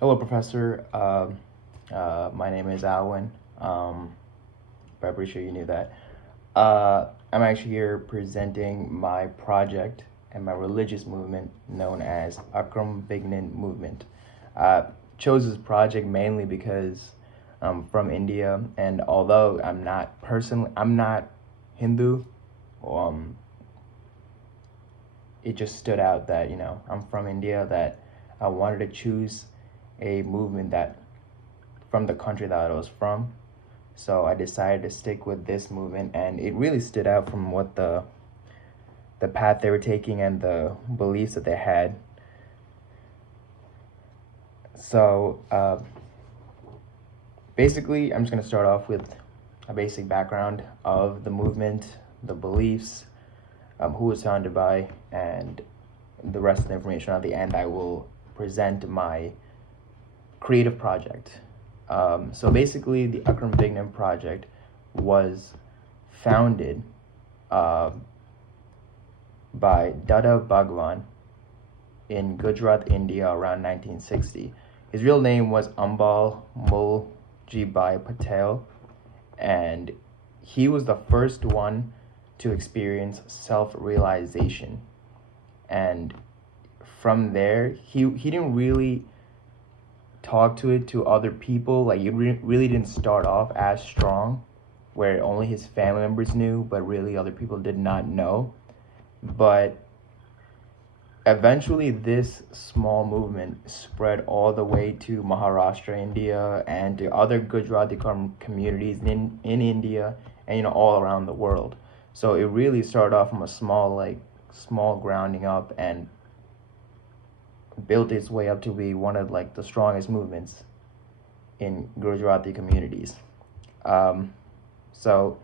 Hello, Professor. My name is Alwyn. But I'm sure you knew that. I'm actually here presenting my project and my religious movement known as Akram Vignan Movement. I chose this project mainly because I'm from India, and although I'm not Hindu. Um, it just stood out that I'm from India, that I wanted to choose a movement that from the country that I was from. So I decided to stick with this movement, and it really stood out from what the path they were taking and the beliefs that they had. So basically, I'm just gonna start off with a basic background of the movement, the beliefs, who was founded by, and the rest of the information. At the end, I will present my creative project. So basically, the Akram Vignan project was founded uh, by Dada Bhagwan in Gujarat, India around 1960. His real name was Ambal Muljibai Patel, and he was the first one to experience self-realization. And from there, he didn't really talk to it to other people. Like, really didn't start off as strong, where only his family members knew, but really other people did not know. But eventually, this small movement spread all the way to Maharashtra, India, and to other Gujarati communities in India, and all around the world. So it really started off from a small grounding up, and built its way up to be one of the strongest movements in Gujarati communities. Um, so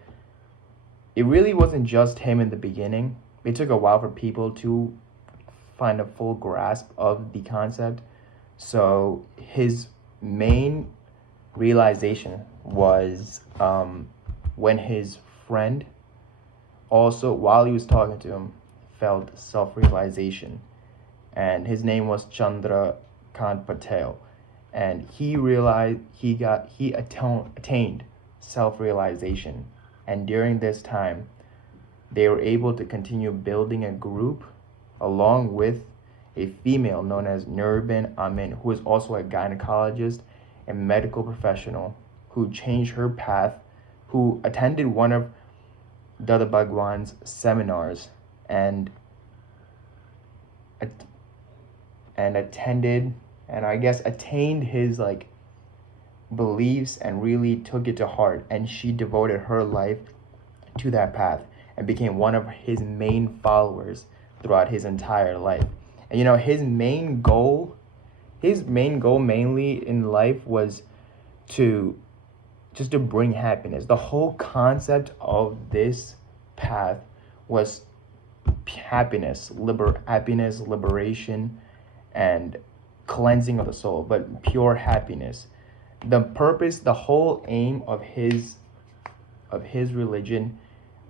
it really wasn't just him in the beginning. It took a while for people to find a full grasp of the concept. So his main realization was when his friend, also while he was talking to him, felt self-realization, and his name was Chandra Kant Patel, and he realized he attained self-realization, and during this time they were able to continue building a group along with a female known as Nurbin Amin, who is also a gynecologist and medical professional who changed her path, who attended one of Dada Bhagwan's seminars, and attended, and I guess attained his beliefs and really took it to heart, and she devoted her life to that path and became one of his main followers throughout his entire life. And his main goal mainly in life was to just to bring happiness. The whole concept of this path was happiness, liberation, and cleansing of the soul, but pure happiness. The purpose, the whole aim of his religion,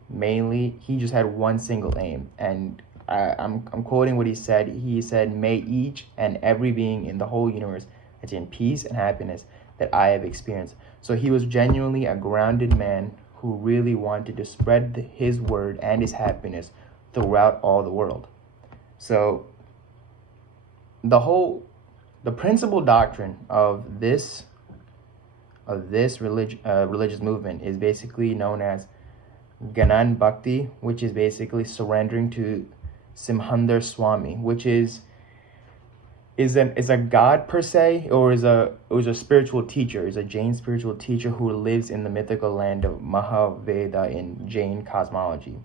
mainly, he just had one single aim, and I'm quoting what he said. He said, "May each and every being in the whole universe attain peace and happiness that I have experienced." So he was genuinely a grounded man who really wanted to spread his word and his happiness throughout all the world. So the principal doctrine of this religious movement is basically known as Gnan Bhakti, which is basically surrendering to Simhandar Swami, which is a god per se, or is a spiritual teacher, is a Jain spiritual teacher who lives in the mythical land of Mahaveda in Jain cosmology.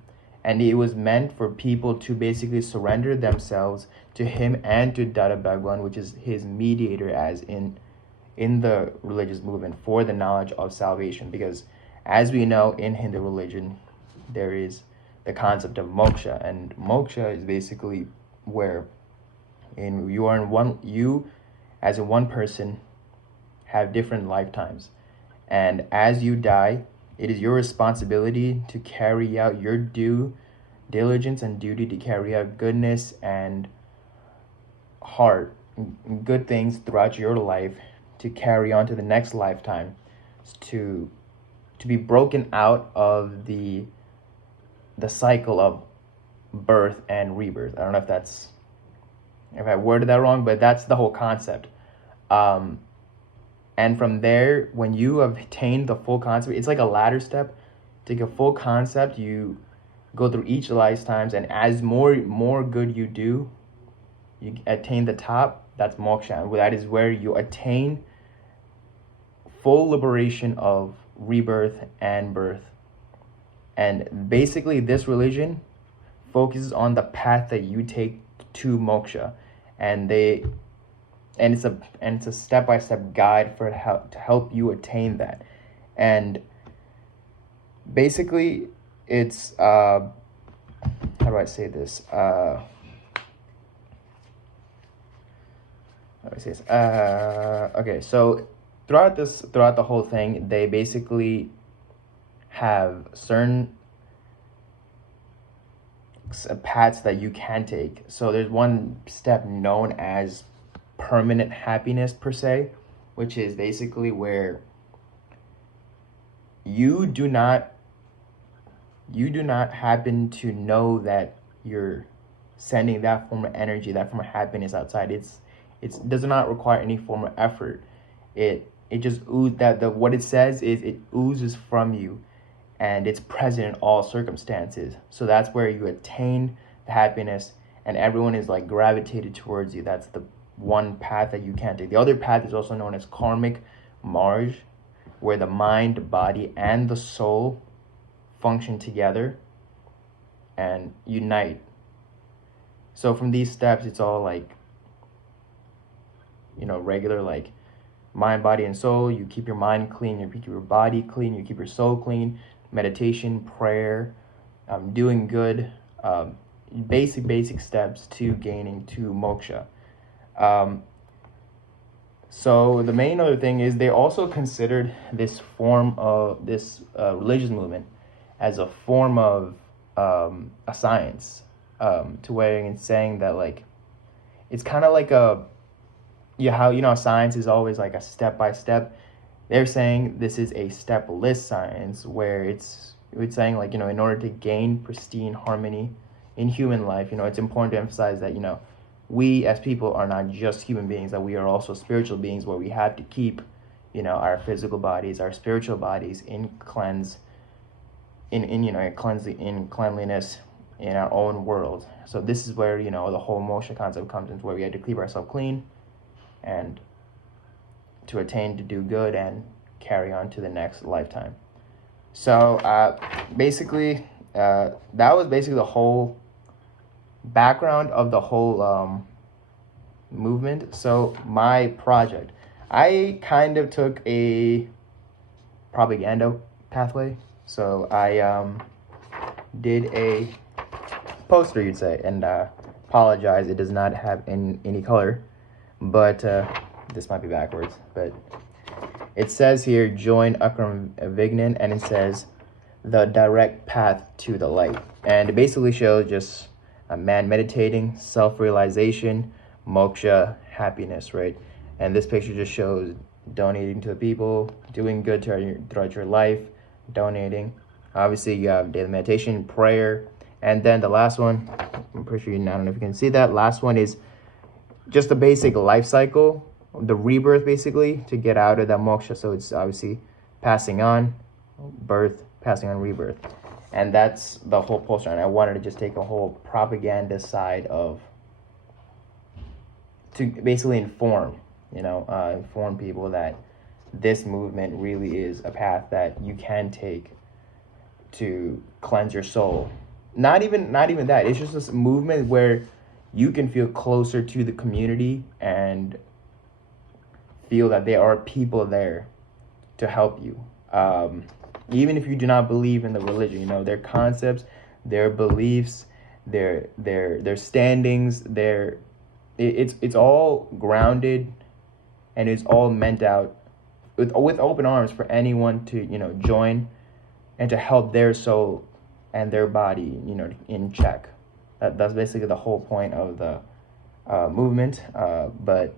And it was meant for people to basically surrender themselves to him and to Dada Bhagwan, which is his mediator, as in the religious movement, for the knowledge of salvation. Because as we know, in Hindu religion, there is the concept of moksha, and moksha is basically where you as a one person have different lifetimes, and as you die, it is your responsibility to carry out your due diligence and duty to carry out goodness and heart good things throughout your life to carry on to the next lifetime, to be broken out of the cycle of birth and rebirth. I don't know if I worded that wrong, but that's the whole concept. And from there, when you have attained the full concept, it's like a ladder step. Take a full concept, you go through each lifetimes, and as more good you do, you attain the top. That's moksha. That is where you attain full liberation of rebirth and birth. And basically, this religion focuses on the path that you take to moksha, and it's a step-by-step guide for to help you attain that. And basically, it's how do I say this? How do I say this? Okay, so throughout the whole thing, they basically have certain paths that you can take. So there's one step known as permanent happiness per se, which is basically where you do not happen to know that you're sending that form of energy, that form of happiness outside. It does not require any form of effort. It just oozes, what it says is it oozes from you, and it's present in all circumstances. So that's where you attain the happiness, and everyone is like gravitated towards you. That's the one path that you can't take. The other path is also known as karmic marg, where the mind, body, and the soul function together and unite. So from these steps, it's all like, regular, like mind, body, and soul. You keep your mind clean, you keep your body clean, you keep your soul clean. Meditation, prayer, doing good, basic steps to gaining to moksha. So the main other thing is they also considered this form of this religious movement as a form of a science, to where it's saying that like it's kind of like how science is always like a step by step. They're saying this is a stepless science, where it's saying like, in order to gain pristine harmony in human life, it's important to emphasize that we as people are not just human beings, that we are also spiritual beings, where we have to keep our physical bodies, our spiritual bodies in cleanliness in our own world. So this is where the whole moksha concept comes in, where we have to keep ourselves clean and to attain to do good and carry on to the next lifetime. So basically, that was basically the whole background of the whole movement. So my project, I kind of took a propaganda pathway. So I did a poster, you'd say, and apologize, it does not have any color, but this might be backwards, but it says here, join Akram Vignan, and it says the direct path to the light. And it basically shows just a man meditating, self-realization, moksha, happiness, right? And this picture just shows donating to the people, doing good throughout your life, donating. Obviously, you have daily meditation, prayer, and then the last one, I'm pretty sure I don't know if you can see that. Last one is just the basic life cycle, the rebirth, basically, to get out of that moksha. So it's obviously passing on, birth, passing on, rebirth. And that's the whole poster. And I wanted to just take a whole propaganda side to basically inform people that this movement really is a path that you can take to cleanse your soul. Not even that. It's just this movement where you can feel closer to the community and feel that there are people there to help you. Even if you do not believe in the religion, their concepts, their beliefs, their standings, it's all grounded, and it's all meant out with open arms for anyone to join and to help their soul and their body in check. That's basically the whole point of movement. But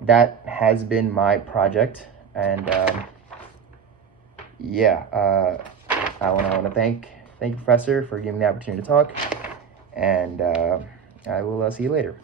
that has been my project, and yeah, I want to thank you, Professor, for giving me the opportunity to talk, and I will see you later.